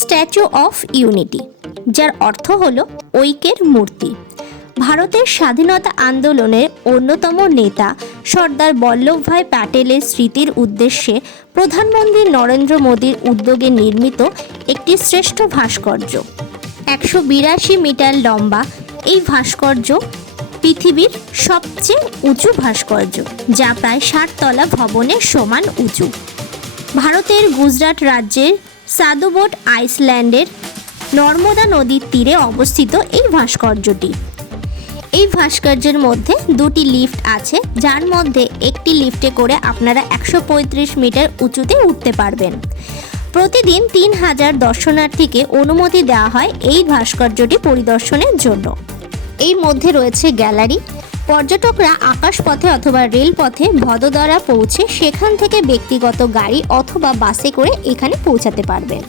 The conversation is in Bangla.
স্ট্যাচু অফ ইউনিটি, যার অর্থ হল ঐক্যের মূর্তি। ভারতের স্বাধীনতা আন্দোলনের অন্যতম নেতা সর্দার বল্লভভাই প্যাটেলের স্মৃতির উদ্দেশ্যে প্রধানমন্ত্রী নরেন্দ্র মোদীর উদ্যোগে নির্মিত একটি শ্রেষ্ঠ ভাস্কর্য। 182 মিটার লম্বা এই ভাস্কর্য পৃথিবীর সবচেয়ে উঁচু ভাস্কর্য, যা প্রায় 60 তলা ভবনের সমান উঁচু। ভারতের গুজরাট রাজ্যের সাদুবোট আইল্যান্ডের নর্মদা নদীর তীরে অবস্থিত এই ভাস্কর্যটি। এই ভাস্কর্যের মধ্যে দুটি লিফট আছে, যার মধ্যে একটি লিফটে করে আপনারা 135 মিটার উঁচুতে উঠতে পারবেন। প্রতিদিন 3000 দর্শনার্থীকে অনুমতি দেওয়া হয় এই ভাস্কর্যটি পরিদর্শনের জন্য। এই মধ্যে রয়েছে গ্যালারি। পর্যটকরা আকাশপথে অথবা রেলপথে ভদোদরা পৌঁছে সেখান থেকে ব্যক্তিগত গাড়ি অথবা বাসে করে এখানে পৌঁছাতে পারবেন।